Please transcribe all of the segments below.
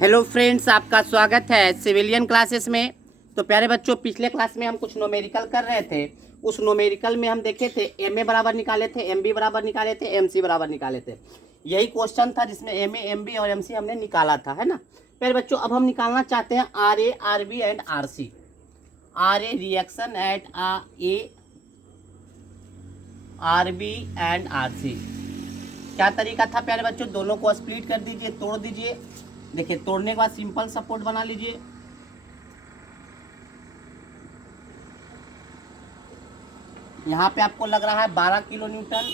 Hello friends, आपका स्वागत है सिविलियन क्लासेस में। तो प्यारे बच्चों, पिछले क्लास में हम कुछ न्यूमेरिकल कर रहे थे। उस न्यूमेरिकल में हम देखे थे एमए बराबर निकाले थे, एमबी बराबर निकाले थे, एमसी बराबर निकाले थे। यही क्वेश्चन था जिसमें एमए, एमबी और एमसी हमने निकाला था, है ना। प्यारे बच्चों, अब हम निकालना चाहते हैं R A, R B and R C. R A reaction at A, R B and R C. क्या तरीका था प्यारे बच्चों? दोनों को स्प्लिट कर दीजिए, तोड़ दीजिए। देखिए, तोड़ने के बाद सिंपल सपोर्ट बना लीजिए। यहाँ पे आपको लग रहा है 12 किलो न्यूटन,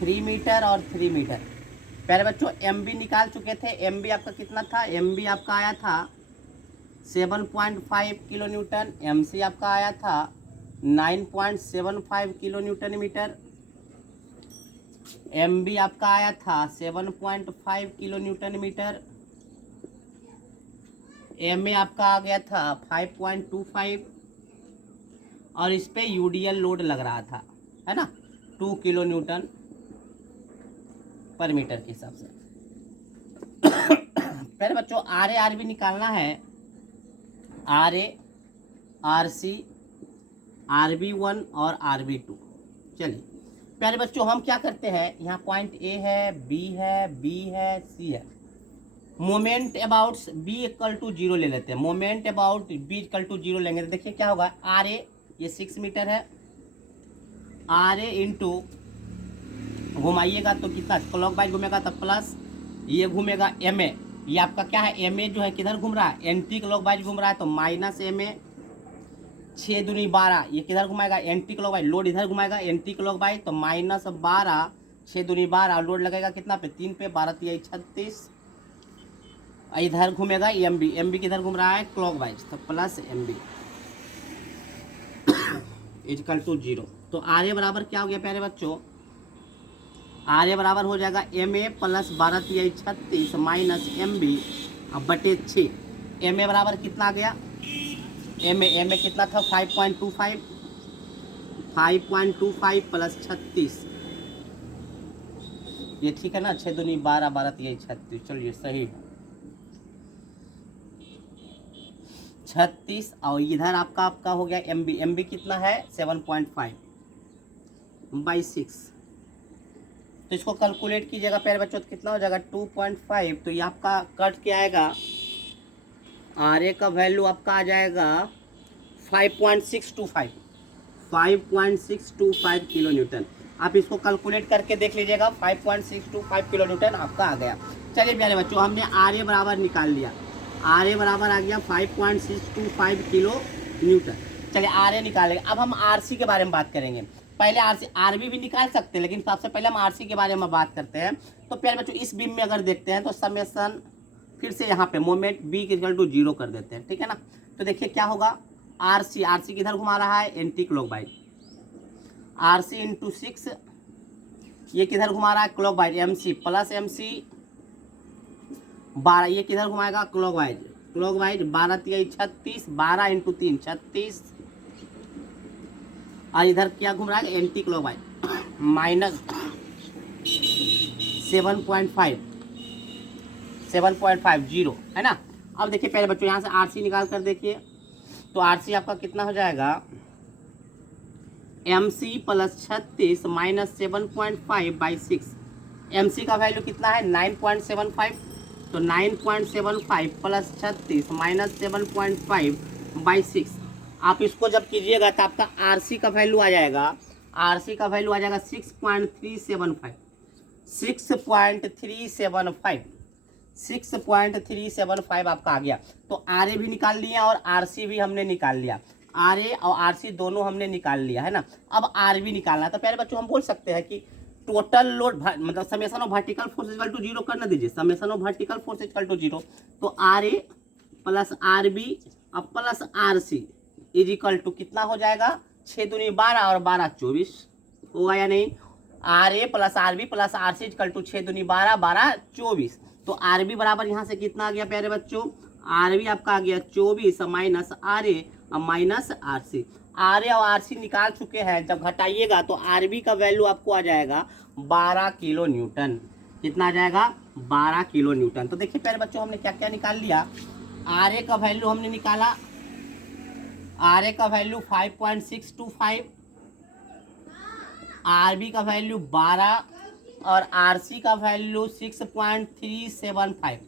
3 मीटर और 3 मीटर। प्यारे बच्चों, एम बी निकाल चुके थे। एम बी आपका कितना था? एम बी आपका आया था 7.5 किलो न्यूटन। एम सी आपका आया था 9.75 kilo newton metre. M B आपका आया था 7.5 kilo newton metre. M A आपका आ गया था 5.25 और इस पे यूडीएल लोड लग रहा था, है ना, 2 किलो न्यूटन पर मीटर के हिसाब से। पहले बच्चों, आर ए आर बी निकालना है। R A, R C, R B 1 और आर बी 2। चलिए प्यारे बच्चों, हम क्या करते हैं, यहाँ पॉइंट ए है, बी है, बी है, सी है। Moment about B equal to 0 ले लेते हैं। Moment about B equal to 0 लेंगे तो देखिए क्या होगा। आर ए, ये 6 मीटर है। आर ए इंटू, घुमाइएगा तो कितना, क्लॉक वाइज घूमेगा तो प्लस, ये घूमेगा एम ए। ये आपका क्या है, एम ए जो है किधर घूम रहा है, एंटी क्लॉक वाइज घूम रहा है, तो माइनस एम ए। 6 दूनी 12, ये किधर घुमाएगा, एंटी क्लॉक वाइज। लोड इधर घुमाएगा एंटी क्लॉक वाइज, तो माइनस 12, 6 दूनी 12। लोड लगेगा कितना पे, 3 पे, 12 3 36। इधर घूमेगा एम बी, एम बी किधर घूम रहा है, क्लॉक वाइज, तो plus M B equal to 0। तो आर ए बराबर क्या हो गया प्यारे बच्चों? आर ए बराबर हो जाएगा M A plus 12 3 36 minus M B बटे 6। एम ए बराबर कितना आ गया? एम ए कितना था, 5.25, 5.25 प्लस 36, ये ठीक है ना। 6 दूनी 12, 12 3 36, चलिए सही है 36। और इधर आपका हो गया एम बी कितना है, 7.5 बाई 6। तो इसको कैलकुलेट कीजिएगा प्यारे बच्चों, तो कितना हो जाएगा 2.5। तो ये आपका कट क्या आएगा, आर ए का वैल्यू आपका आ जाएगा 5.625, 5.625 किलो न्यूटन। आप इसको कैलकुलेट करके देख लीजिएगा, 5.625 किलो न्यूटन आपका आ गया। चलिए प्यारे बच्चों, हमने आर ए बराबर निकाल लिया। आर ए बराबर आ गया 5.625 किलो न्यूटन। चलिए आर ए निकालेंगे। अब हम आर सी के बारे में बात करेंगे। पहले आर सी, आर बी भी निकाल सकते हैं, लेकिन सबसे पहले हम आर सी के बारे में बात करते हैं। तो प्यारे बच्चों, इस बीम में अगर देखते हैं तो समेसन फिर से यहाँ पे मोमेंट बी इक्वल टू 0 कर देते हैं, ठीक है ना। तो देखिए क्या होगा, आर सी किधर घुमा रहा है, anti clockwise. R C into 6, ये किधर घुमा रहा है, clockwise. M C plus M C 12, ये किधर घुमाएगा, clockwise, clockwise. 12 3 36, 12 into 3 36, और इधर क्या घूम रहा है, एंटी क्लॉक वाइज, माइनस 7.5, 7.50, है ना। अब देखिए पहले बच्चों, यहाँ से आर सी निकाल कर देखिए, तो आर सी आपका कितना हो जाएगा, M C plus 36 minus 7.5 by 6। M C का वैल्यू कितना है, 9.75, तो 9.75 प्लस 36 माइनस 7.5 बाई 6। आप इसको जब कीजिएगा तो आपका आर सी का वैल्यू आ जाएगा, आर सी का वैल्यू आ जाएगा 6.375, 6.375, 6.375 आपका आ गया। तो आर ए भी निकाल लिया और आर सी भी हमने निकाल लिया। आर ए और आर सी दोनों हमने निकाल लिया, है ना। अब आर बी निकालना। तो प्यारे बच्चों, हम बोल सकते हैं कि टोटल लोड, मतलब summation of vertical force equal to 0 कर ना दीजिए, summation of vertical force equal to 0। तो R A plus R B और plus R C is equal to कितना हो जाएगा, 6 दूनी 12 और 12 24, होगा या नहीं। R A plus R B plus R C equal to 6 दूनी 12, 12 24। तो आर बी बराबर यहाँ से कितना आ गया प्यारे बच्चों, आर बी आपका आ गया 24 minus R A minus R C. R A और आर सी निकाल चुके हैं, जब घटाइएगा तो आर बी का वैल्यू आपको आ जाएगा 12 किलो न्यूटन। कितना आ जाएगा 12 किलो न्यूटन। तो देखिए प्यारे बच्चों हमने क्या क्या निकाल लिया। आर ए का वैल्यू हमने निकाला, आर ए का वैल्यू 5.625, आर बी का वैल्यू 12 और आर सी का वैल्यू 6.375।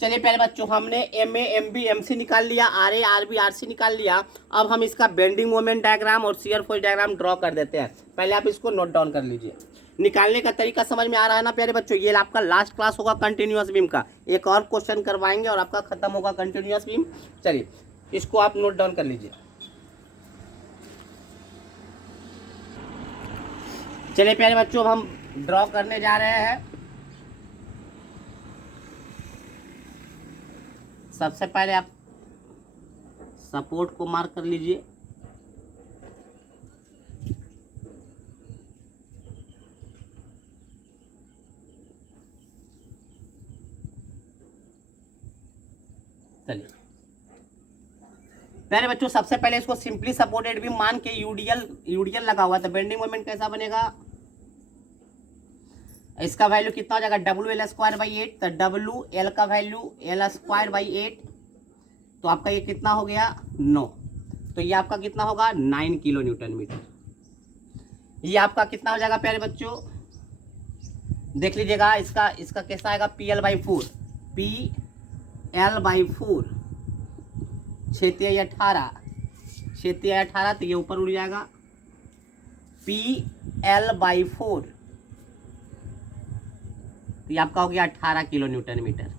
चलिए प्यारे बच्चों हमने M A M B M C निकाल लिया, R A R B R C निकाल लिया। अब हम इसका बेंडिंग मोमेंट डायग्राम और शियर फोर्स डायग्राम ड्रॉ कर देते हैं। पहले आप इसको नोट डाउन कर लीजिए। निकालने का तरीका समझ में आ रहा है ना प्यारे बच्चों। ये आपका लास्ट क्लास होगा कंटिन्यूअस बीम का, एक और क्वेश्चन करवाएंगे और आपका खत्म होगा कंटिन्यूअस बीम। चलिए इसको आप नोट डाउन कर लीजिए। चलिए प्यारे बच्चों अब हम ड्रॉ करने जा रहे हैं। सबसे पहले आप सपोर्ट को मार्क कर लीजिए। चलिए पहले बच्चों सबसे पहले इसको सिंपली सपोर्टेड भी मान के यूडीएल लगा हुआ है, तो बेंडिंग मोमेंट कैसा बनेगा, इसका वैल्यू कितना हो जाएगा डब्ल्यू एल स्क्वायर बाई 8। तो डब्ल्यू एल का वैल्यू एल स्क्वायर बाई 8, तो आपका ये कितना हो गया 9। तो ये आपका कितना होगा 9 किलो न्यूटन मीटर। ये आपका कितना हो जाएगा प्यारे बच्चों, देख लीजिएगा। इसका कैसा आएगा P L by 4, P L by 4 क्षेत्रीय 18, क्षेत्रीय 18, तो ये ऊपर उड़ जाएगा पी एल बाई 4, तो ये आपका हो गया 18 किलो न्यूटन मीटर।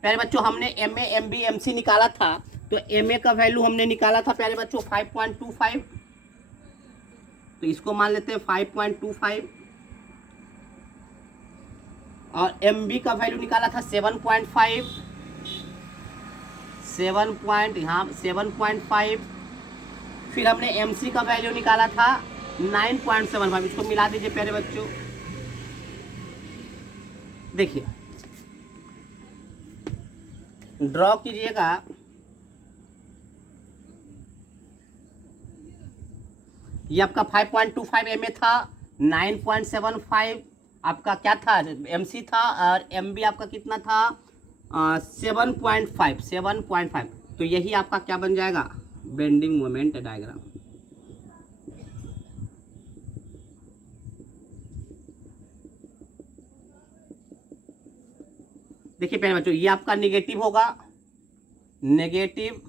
प्यारे बच्चों हमने M A M B M C निकाला था, तो एम ए का वैल्यू हमने निकाला था प्यारे बच्चों 5.25, तो इसको मान लेते हैं 5.25। और एम बी का वैल्यू निकाला था 7.5, 7.5। फिर हमने एम सी का वैल्यू निकाला था 9.75। इसको मिला दीजिए प्यारे बच्चों। देखिए ड्रॉ कीजिएगा। ये आपका 5.25 एम ए था, 9.75 आपका क्या था एम सी था, और एम बी आपका कितना था 7.5। तो यही आपका क्या बन जाएगा बेंडिंग मोमेंट डायग्राम। देखिए प्यारे बच्चों ये आपका नेगेटिव होगा, negative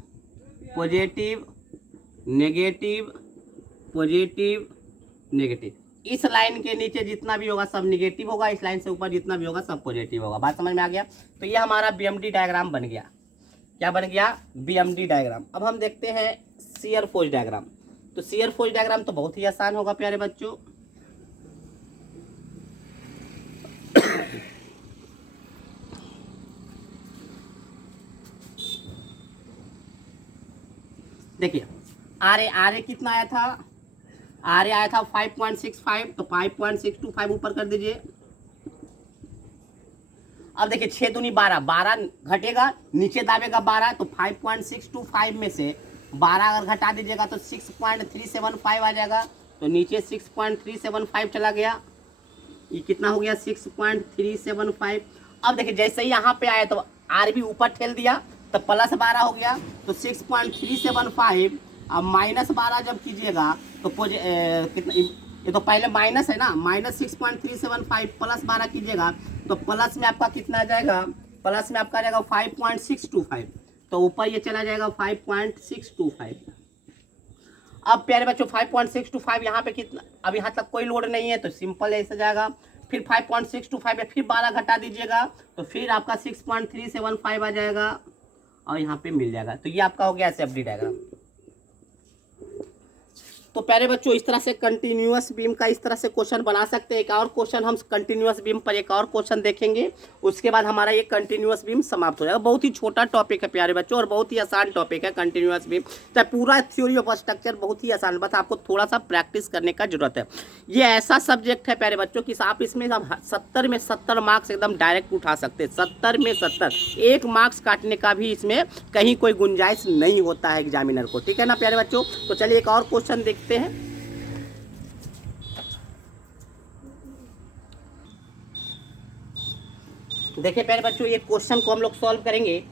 positive, negative positive, negative. इस लाइन के नीचे जितना भी होगा सब नेगेटिव होगा, इस लाइन से ऊपर जितना भी होगा सब पॉजिटिव होगा। बात समझ में आ गया। तो ये हमारा बीएमडी डायग्राम बन गया। क्या बन गया बीएमडी डायग्राम। अब हम देखते हैं शियर फोर्स डायग्राम। तो शियर फोर्स डायग्राम तो बहुत ही आसान होगा प्यारे बच्चों। देखिए आर ए कितना आया था, आर ए आया था 5.65, तो 5.625 ऊपर कर दीजिए। अब देखिए 6 दूनी 12, 12 घटेगा नीचे दाबेगा 12, तो 5.625 में से 12 अगर घटा दीजिएगा तो 6.375 आ जाएगा। तो नीचे 6.375 चला गया, ये कितना हो गया 6.375। अब देखिए जैसे ही यहाँ पे आया तो आर भी ऊपर ठेल दिया, तो प्लस 12 हो गया, तो 6.375। अब माइनस 12 जब कीजिएगा तो कितना, ये तो पहले माइनस है ना, माइनस 6.375 प्लस 12 कीजिएगा तो प्लस में आपका कितना आ जाएगा, प्लस में आपका आ जाएगा 5.625। तो ऊपर ये चला जाएगा 5.625। अब प्यारे बच्चों 5.625 यहाँ पे कितना, अब यहाँ तक कोई लोड नहीं है तो सिंपल ऐसे जाएगा। फिर 5.625 में फिर 12 घटा दीजिएगा तो फिर आपका 6.375 आ जाएगा और यहाँ पे मिल जाएगा। तो ये आपका हो गया एसएफडी डायग्राम। तो प्यारे बच्चों इस तरह से कंटिन्यूअस बीम का इस तरह से क्वेश्चन बना सकते हैं। एक और क्वेश्चन हम कंटिन्यूअस बीम पर एक और क्वेश्चन देखेंगे, उसके बाद हमारा ये कंटिन्यूअस बीम समाप्त हो जाएगा। बहुत ही छोटा टॉपिक है प्यारे बच्चों और बहुत ही आसान टॉपिक है कंटिन्यूअस बीम। तो पूरा थ्योरी ऑफ स्ट्रक्चर बहुत ही आसान, बस आपको थोड़ा सा प्रैक्टिस करने का जरूरत है। ये ऐसा सब्जेक्ट है प्यारे बच्चों कि आप इसमें 70 में 70 मार्क्स एकदम डायरेक्ट उठा सकते हैं। 70 में 70, 1 मार्क्स काटने का भी इसमें कहीं कोई गुंजाइश नहीं होता है एग्जामिनर को। ठीक है ना प्यारे बच्चों। तो चलिए एक और क्वेश्चन देखते हैं। देखिए प्यारे बच्चों, ये क्वेश्चन को हम लोग सॉल्व करेंगे।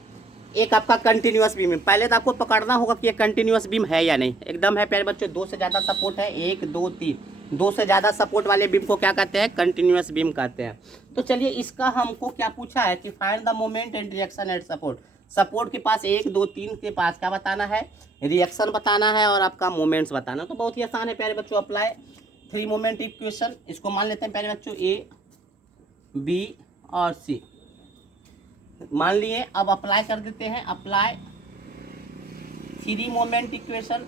एक आपका कंटिन्यूअस बीम है, पहले तो आपको पकड़ना होगा कि ये कंटिन्यूअस बीम है या नहीं। एकदम है प्यारे बच्चों, दो से ज़्यादा सपोर्ट है, 1 2 3, दो से ज़्यादा सपोर्ट वाले बीम को क्या कहते हैं? कंटिन्यूअस बीम कहते हैं। तो चलिए, इसका हमको क्या पूछा है कि find the moment and reaction at support. Support के पास 1 2 3 के पास क्या बताना है? रिएक्शन बताना है और आपका मोमेंट्स बताना। तो बहुत ही आसान है प्यारे बच्चों, अप्लाई 3 मोमेंट इक्वेशन। इसको मान लेते हैं प्यारे बच्चों ए, बी और सी मान लिए। अब अप्लाई कर देते हैं, अप्लाई 3 मोमेंट इक्वेशन।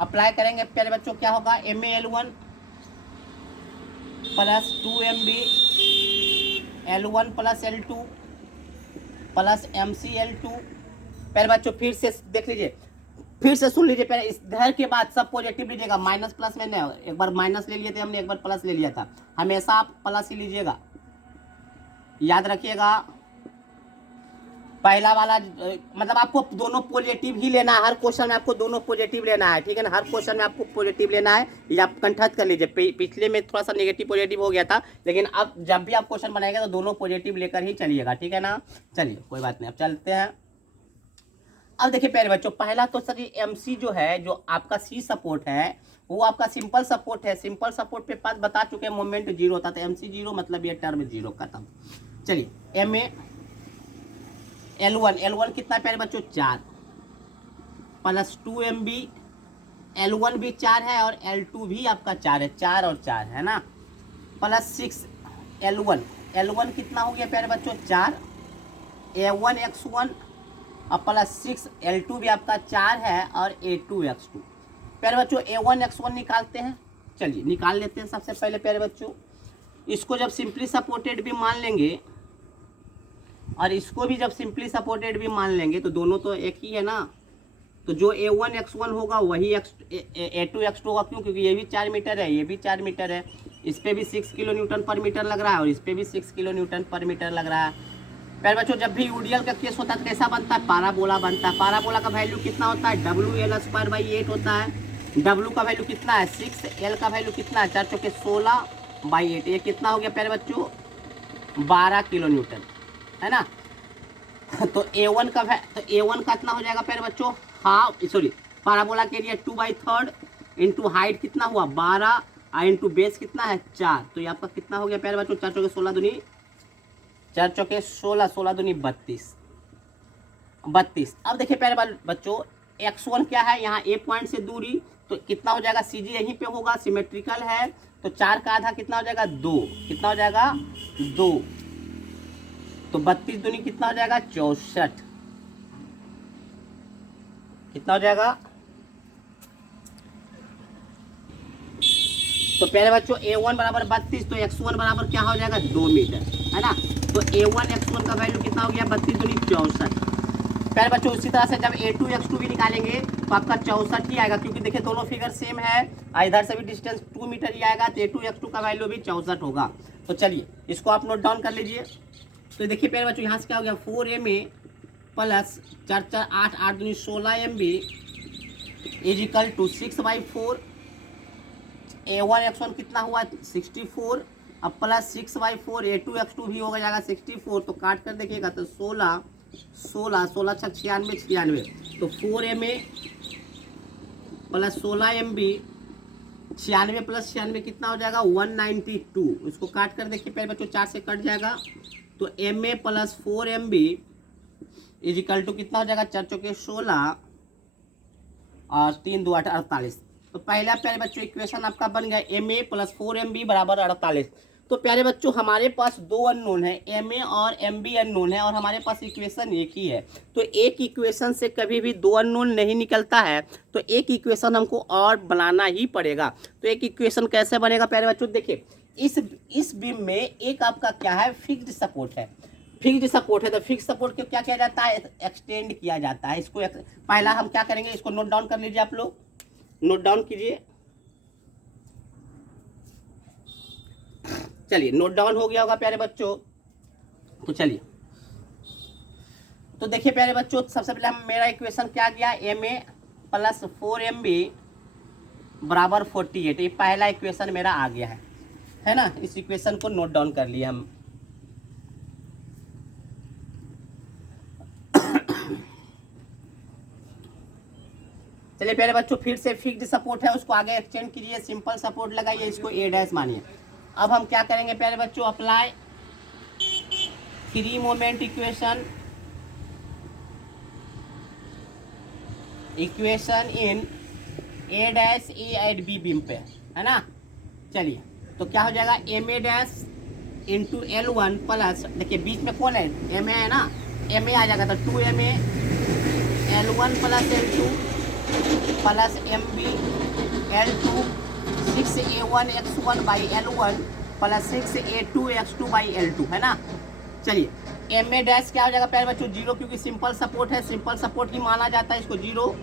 अप्लाई करेंगे प्यारे बच्चों, क्या होगा? MA L1 plus 2MB L1 plus L2 plus MCL2। प्यारे बच्चों फिर से देख लीजिए, फिर से सुन लीजिए। पहले इस घर के बाद सब पॉजिटिव लीजिएगा, माइनस प्लस में नहीं। एक बार माइनस ले लिए थे हमने, एक बार प्लस ले लिया था। हमेशा आप प्लस ही लीजिएगा, याद रखिएगा। पहला वाला मतलब आपको दोनों पॉजिटिव ही लेना है, हर क्वेश्चन में आपको दोनों पॉजिटिव लेना है, ठीक है ना? हर क्वेश्चन में आपको पॉजिटिव लेना है, ये आप कंठस्थ कर लीजिए। पिछले में थोड़ा सा नेगेटिव पॉजिटिव हो गया था, लेकिन अब जब भी आप क्वेश्चन बनाएंगे तो दोनों पॉजिटिव लेकर ही चलिएगा, ठीक है ना? चलिए कोई बात नहीं, अब चलते हैं। अब देखिए प्यारे बच्चों, पहला तो सर ये MC जो है, जो आपका C सपोर्ट है, वो आपका सिंपल सपोर्ट है। सिंपल सपोर्ट पे पास बता चुके हैं, मोमेंट 0 होता था। MC 0 मतलब ये टर्म 0 खत्म। चलिए MA L1 कितना प्यारे बच्चों? 4 प्लस 2MB L1 भी 4 है और L2 भी आपका 4 है, 4 और 4 है ना, प्लस 6 L1 कितना हो गया प्यारे बच्चों? 4 A1X1 और प्लस 6 L2 भी आपका 4 है और A2X2। प्यारे बच्चों A1X1 निकालते हैं, चलिए निकाल लेते हैं। सबसे पहले प्यारे बच्चों, इसको जब सिंपली सपोर्टेड भी मान लेंगे और इसको भी जब सिंपली सपोर्टेड भी मान लेंगे तो दोनों तो एक ही है ना। तो जो A1X1 होगा वही A2X2 होगा। क्यों? क्योंकि ये भी 4 मीटर है, ये भी 4 मीटर है। इस पर भी 6 किलो न्यूटन पर मीटर लग रहा है और इस पर भी 6 किलो न्यूटन पर मीटर लग रहा है। प्यारे बच्चों, जब भी यूडियल का केस होता है कैसा बनता है? पाराबोला बनता है। पाराबोला का वैल्यू कितना होता है? WL²/8 होता है। W का वैल्यू कितना है? 6। L का वैल्यू कितना है? 4 चौके 16/8। ये कितना हो गया प्यारे बच्चों? 12 किलो न्यूटन, है ना? तो A1 का कितना हो जाएगा प्यारे बच्चों? हाफ, सॉरी, पाराबोला के लिए 2/3 इंटू हाइट कितना हुआ? 12 इंटू बेस कितना है? 4। तो ये आपका कितना हो गया प्यारे बच्चों? 4 चौके 16 दूनी 4 चौके 16, 16 दूनी 32। अब देखिए प्यारे बच्चों, X1 क्या है? यहाँ A पॉइंट से दूरी, तो कितना हो जाएगा? CG यहीं पे होगा, सिमेट्रिकल है। तो 4 का आधा कितना हो जाएगा? 2। कितना हो जाएगा? 2। तो 32 दूनी कितना हो जाएगा? 64। कितना हो जाएगा? तो प्यारे बच्चों A1 बराबर 32, तो X1 बराबर क्या हो जाएगा? 2 मीटर, है ना? तो A1X1 का वैल्यू कितना हो गया? 32 दूनी 64। प्यारे बच्चों उसी तरह से जब A2X2 भी निकालेंगे तो आपका 64 ही आएगा, क्योंकि देखिए दोनों फिगर सेम है, इधर से भी डिस्टेंस 2 मीटर ही आएगा। तो A2X2 का वैल्यू भी 64 होगा। तो चलिए इसको आप नोट डाउन कर लीजिए। तो देखिए प्यारे बच्चों, यहाँ से क्या हो गया? 4MA प्लस 4 4 8 8 दूनी 16MB is equal to 6/4। A1X1 कितना हुआ? 64। अब प्लस 6/4 A2X2 भी हो जाएगा 64। तो काट कर देखिएगा तो 16 16 16 96 96। तो 4MA प्लस 16MB 96 प्लस 96 कितना हो जाएगा? 192। इसको काट कर देखिए पहले बच्चों, 4 से कट जाएगा। तो MA plus 4MB is equal to कितना हो जाएगा? 4 चौके 16 और 3 2 8 48। तो पहला प्यारे बच्चों इक्वेशन आपका बन गया MA प्लस 4MB बराबर 48। तो प्यारे बच्चों हमारे पास 2 अननोन है, MA और MB अननोन है और हमारे पास इक्वेशन एक ही है। तो एक इक्वेशन से कभी भी 2 अननोन नहीं निकलता है, तो एक इक्वेशन हमको और बनाना ही पड़ेगा। तो एक इक्वेशन कैसे बनेगा प्यारे बच्चों? देखिए इस बीम में एक आपका क्या है? फिक्स्ड सपोर्ट है। फिक्स्ड सपोर्ट है तो फिक्स सपोर्ट को क्या किया जाता है? एक्सटेंड किया जाता है। इसको पहला हम क्या करेंगे? इसको नोट डाउन कर लीजिए, आप लोग नोट डाउन कीजिए। चलिए नोट डाउन हो गया होगा प्यारे बच्चों। तो चलिए, तो देखिए प्यारे बच्चों, सबसे पहले हम मेरा इक्वेशन क्या गया? MA प्लस 4MB बराबर 48। ये पहला इक्वेशन मेरा आ गया है। है ना। इस इक्वेशन को नोट डाउन कर लिए हम। चलिए पहले बच्चों फिर से फिक्स्ड सपोर्ट है उसको आगे एक्सटेंड कीजिए, सिंपल सपोर्ट लगाइए, इसको ए डैश मानिए। अब हम क्या करेंगे प्यारे बच्चों, apply free moment equation in A dash A at B beam पे, है ना। चलिए तो क्या हो जाएगा, M A dash into L one plus, देखिए बीच में कौन है, एम ए है ना, एम ए आ जाएगा तो 2 M A L one plus L two plus M B L two 6 A one X one by L one plus 6 A two X two by L two, है ना। चलिए M A dash क्या हो जाएगा प्यारे बच्चों, 0, क्योंकि सिंपल सपोर्ट है, सिंपल सपोर्ट ही माना जाता है इसको, 0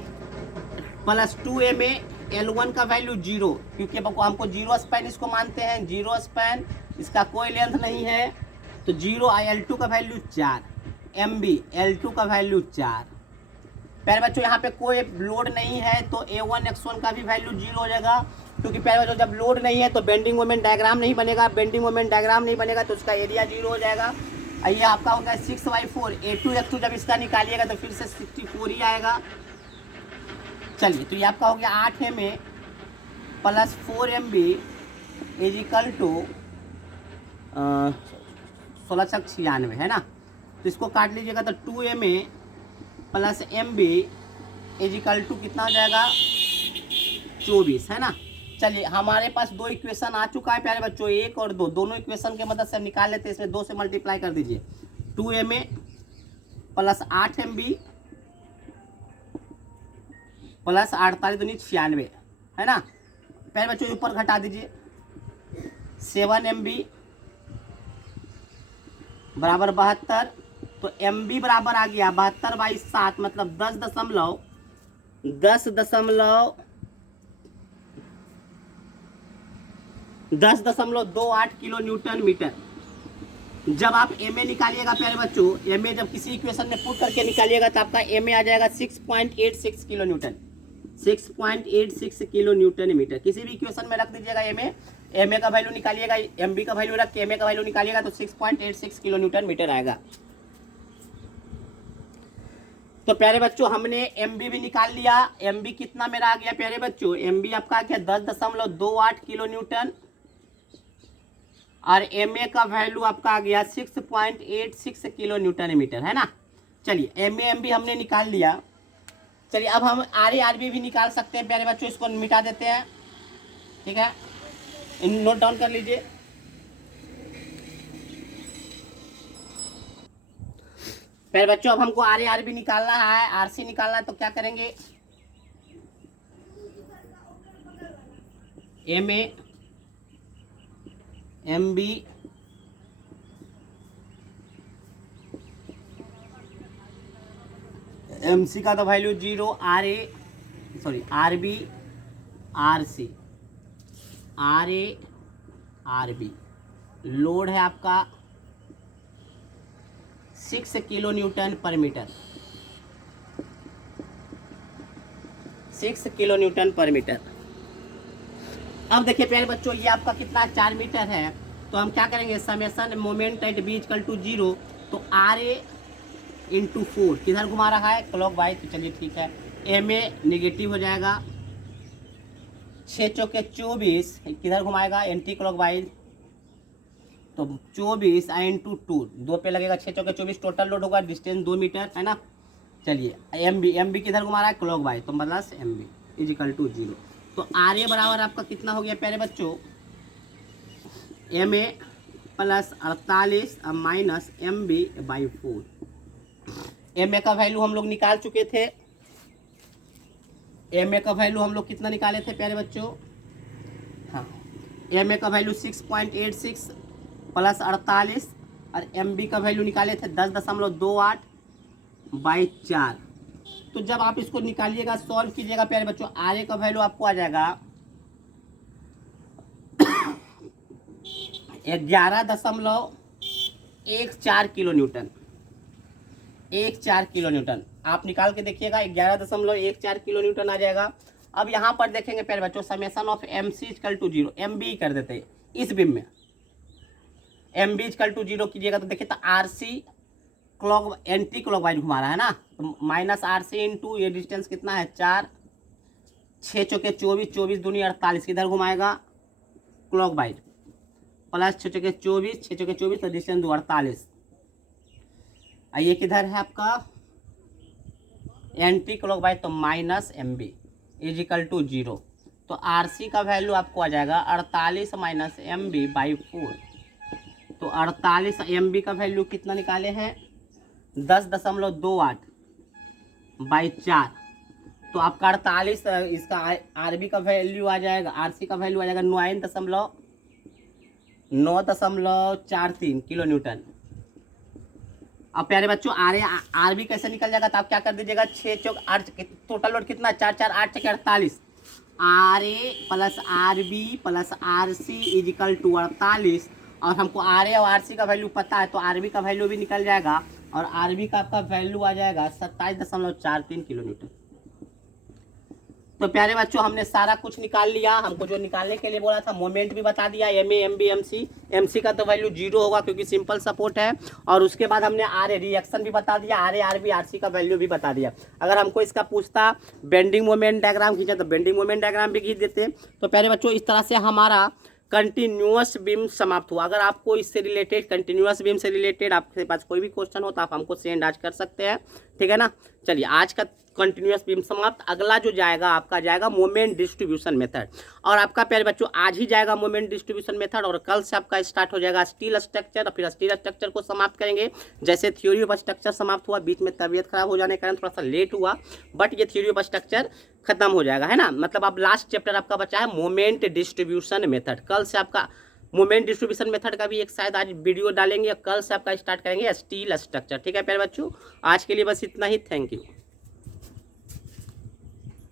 plus 2 M A L one का वैल्यू 0, क्योंकि हमको 0 स्पैन इसको मानते हैं, 0 स्पैन, इसका कोई लेंथ नहीं है तो 0, एल टू का value 4, M B L two का वैल्यू 4। प्यारे बच्चों यहाँ पे कोई लोड नहीं है तो A1 X1 का भी वैल्यू 0 हो जाएगा, क्योंकि प्यारे बच्चों जब लोड नहीं है तो बेंडिंग मोमेंट डायग्राम नहीं बनेगा, बेंडिंग मोमेंट डायग्राम नहीं बनेगा तो उसका एरिया 0 हो जाएगा। ये आपका होगा 6/4, A2 X2 जब इसका निकालिएगा तो फिर से 64 ही आएगा। चलिए तो ये आपका हो गया 8 M A plus 4 M B is equal to 1696, है ना। तो इसको काट लीजिएगा तो 2 M A plus M B is equal to कितना हो जाएगा 24, है ना। चलिए हमारे पास 2 इक्वेशन आ चुका है प्यारे बच्चों, 1 और 2, दोनों इक्वेशन के मदद से हम निकाल लेते हैं। इसमें 2 से मल्टीप्लाई कर दीजिए, 2 M A plus 8 M B plus 48 दूनी 96, है ना। प्यारे बच्चों ऊपर घटा दीजिए, 7 एम बी बराबर 72, तो एम बी बराबर आ गया 72/7, मतलब 10.28 किलो न्यूटन मीटर। जब आप एम ए निकालिएगा प्यारे बच्चों, एम ए जब किसी इक्वेशन में पुट करके निकालिएगा तो आपका एम ए आ जाएगा 6.86 kilo newton, 6.86 kilo newton metre. किसी भी इक्वेशन में रख दीजिएगा एम ए का वैल्यू निकालिएगा, एम बी का वैल्यू रख के एम ए का वैल्यू निकालिएगा तो 6.86 किलो न्यूटन मीटर आएगा। तो प्यारे बच्चों हमने एम बी भी निकाल लिया, एम बी कितना मेरा आ गया प्यारे बच्चों, एम बी आपका क्या 10.28 किलो न्यूटन, और एम ए का वैल्यू आपका आ गया 6.86 किलो न्यूटन मीटर, है ना। चलिए एम बी हमने निकाल लिया। चलिए अब हम आर बी भी निकाल सकते हैं प्यारे बच्चों, इसको मिटा देते हैं, ठीक है, नोट डाउन कर लीजिए। प्यारे बच्चों अब हमको आर बी निकालना है, आर सी निकालना है, तो क्या करेंगे, M A M B M C का तो value 0, R B R C, R A R B, load है आपका 6 kilo newton per metre, 6 kilo newton per metre. अब देखिए प्यारे बच्चों ये आपका कितना 4 मीटर है, तो हम क्या करेंगे, summation moment at B equal to 0, तो आर ए इंटू 4 किधर घुमा रहा है, क्लॉक वाइज, तो चलिए ठीक है, एम ए निगेटिव हो जाएगा, 6 चौके 24 किधर घुमाएगा, एंटी क्लॉक वाइज, तो 24 इंटू 2 पे लगेगा, 6 चौके 24, टोटल लोड होगा, डिस्टेंस 2 मीटर, है ना। चलिए एम बी किधर घुमा रहा है, क्लॉक वाइज, तो plus M B is equal to 0, तो आर ए बराबर आपका कितना हो गया प्यारे बच्चों, M A plus 48 minus M B by 4। M A का वैल्यू हम लोग निकाल चुके थे, एम ए का वैल्यू हम लोग कितना निकाले थे प्यारे बच्चों, हाँ एम ए का वैल्यू 6.86 प्लस 48, और एम बी का वैल्यू निकाले थे 10.28/4। तो जब आप इसको निकालिएगा, सॉल्व कीजिएगा प्यारे बच्चों, आर ए का वैल्यू आपको आ जाएगा 11.14 किलो न्यूटन, 14 किलो न्यूटन आप निकाल के देखिएगा, 11.14 किलो न्यूटन आ जाएगा। अब यहाँ पर देखेंगे प्यारे बच्चों, summation of M C equal to 0, M B कर देते हैं इस बीम में, एम बी इजकल टू 0 कीजिएगा तो देखिए तो R C clock anti clockwise घुमा रहा है ना, तो माइनस आर सी इंटू ये डिस्टेंस कितना है 4, 6 चौके 24, 24 दूनी 48, किधर घुमाएगा क्लॉक वाइज, प्लस 6 चौके 24, 6 चौके 24 तो डिस्टेंस 48। ये किधर है आपका एंटी क्लॉक वाइज, तो minus M B equal to 0। तो आर सी का वैल्यू आपको आ जाएगा 48 माइनस एम बी बाई 4। तो 48 एम बी का वैल्यू कितना निकाले हैं 10.28 बाई 4। तो आपका 48 इसका आर बी का वैल्यू आ जाएगा, आर सी का वैल्यू आ जाएगा 9.43 किलो न्यूटन। अब प्यारे बच्चों आर बी कैसे निकल जाएगा, तो आप क्या कर दीजिएगा 6 चौक 8, टोटल लोड कितना 4 4 8 6 48, R A plus R B plus R C equal to 48। और हमको आर ए और आर सी का वैल्यू पता है, तो आर बी का वैल्यू भी निकल जाएगा और आर बी का आपका वैल्यू आ जाएगा 27.43 किलो न्यूटन। तो प्यारे बच्चों हमने सारा कुछ निकाल लिया, हमको जो निकालने के लिए बोला था मोमेंट भी बता दिया, M A M B M C का तो वैल्यू 0 होगा क्योंकि सिंपल सपोर्ट है। और उसके बाद हमने आर ए रिएक्शन भी बता दिया, R A R B R C का वैल्यू भी बता दिया। अगर हमको इसका पूछता बेंडिंग मोमेंट डायग्राम खींचा तो बेंडिंग मोमेंट डायग्राम भी खींच देते। तो प्यारे बच्चों इस तरह से हमारा कंटिन्यूअस बीम समाप्त हुआ। अगर आपको इससे रिलेटेड कंटिन्यूअस बीम से रिलेटेड आपके पास कोई भी क्वेश्चन हो तो आप हमको सेंड आज कर सकते हैं, ठीक है ना। चलिए आज का कंटिन्यूअस बीम समाप्त। अगला जो जाएगा आपका जाएगा मोमेंट डिस्ट्रीब्यूशन मेथड। और आपका प्यारे बच्चों आज ही जाएगा मोमेंट डिस्ट्रीब्यूशन मेथड और कल से आपका स्टार्ट हो जाएगा स्टील स्ट्रक्चर। और फिर स्टील स्ट्रक्चर को समाप्त करेंगे। जैसे थ्योरी ऑफ स्ट्रक्चर समाप्त हुआ, बीच में तबीयत खराब हो जाने के कारण थोड़ा सा लेट हुआ, बट ये थ्योरी ऑफ स्ट्रक्चर खत्म हो जाएगा, है ना। मतलब अब लास्ट चैप्टर आपका बचा है मोमेंट डिस्ट्रीब्यूशन मेथड। कल से आपका मोमेंट डिस्ट्रीब्यूशन मेथड का भी एक शायद आज वीडियो डालेंगे, कल से आपका स्टार्ट करेंगे स्टील स्ट्रक्चर, ठीक है प्यारे बच्चों। आज के लिए बस इतना ही, थैंक यू।